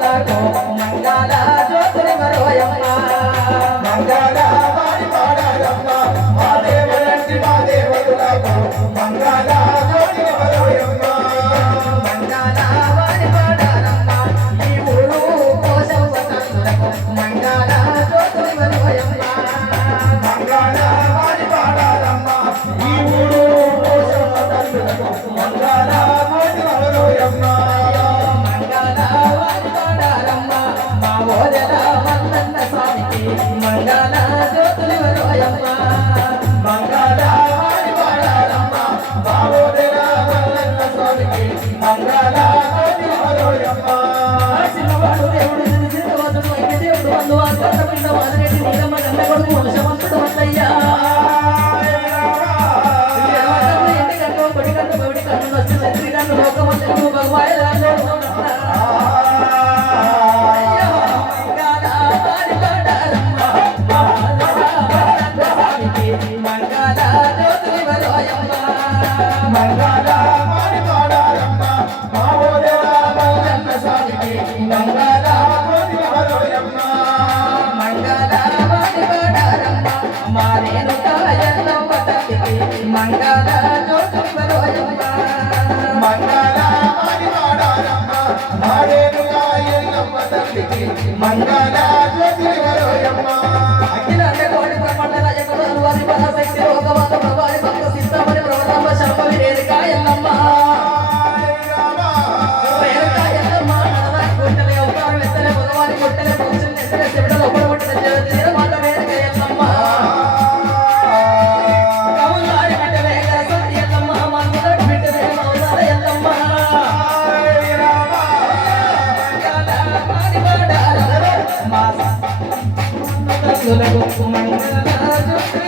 జ్యోతులకు మంగళ జ్యోతులు మరోయమ్మ మంగళ వారి పాడారమ్మ మా దేవరంటి మా దేవతలకు మంగళ జ్యోతి మరోయమ్మ మంగళ వారి పాడారమ్మ ఈ ఊరు కోసం వసతులకు మంగళ జ్యోతులు మరోయమ్మ మంగళ వారి పాడారమ్మ ఈ ఊరు కోసం వసతులకు మంగళ జ్యోతి మరోయమ్మ మంగళ వారి పాడారమ్మ మా ఓదెల మల్లన్న స్వామికి మంగళ జ్యోతులు మరోయమ్మ మంగళ వారి పాడారమ్మ మా ఓదెల మల్లన్న స్వామికి మంగళ జ్యోతి మరోయమ్మ సినిమాడు దేవుడు సిద్ధవతుడు అయితే దేవుడు వందు వాసన పిండ వాదరెడ్డి నీలమ్మ గండ కొడుకు వంశవంతుడు వల్లయ్యా ఇంటి కన్ను కొడి కన్ను బౌడి కన్ను నచ్చి తండ్రి కన్ను లోకము తెలుగు భగవాయ రాజోడు మంగళ జ్యోతులు మరోయమ్మ మంగళ వారి పాడారమ్మ మా ఓదెల మల్లన్న స్వామికి మంగళ జ్యోతి మరోయమ్మ మంగళ వారి పాడారమ్మ మారేనుక ఎల్లమ్మ తల్లికి మంగళ జ్యోతులు మరోయమ్మ మంగళ వారి పాడారమ్మ మా రేణుకా ఎల్లమ్మ తల్లికి మంగళ జ్యోతి మరోయమ్మ అఖిలాండ కోటి బ్రహ్మాండ రాజకుమారు వారి పరశక్తి లోకమాత ప్రభావి భక్త సిద్ధమని ప్రవతమ్మ శర్మ విరేలిక ఎల్లమ్మ రేణుక ఎల్లమ్మ నడదాని కొట్టలే అవతారం ఎత్తలే భగవాని కొట్టలే భక్తులు ఎత్తలే చెవిటలు ఒప్పడ కొట్టిన జ్యోతి మాట వేదిక ఎల్లమ్మ కవులారి బిడ్డలే గరసారి ఎల్లమ్మ మందులాడి బిడ్డలే మౌనాల ఎల్లమ్మ వారి పాడారమ్మ మా మంగళ జ్యోతి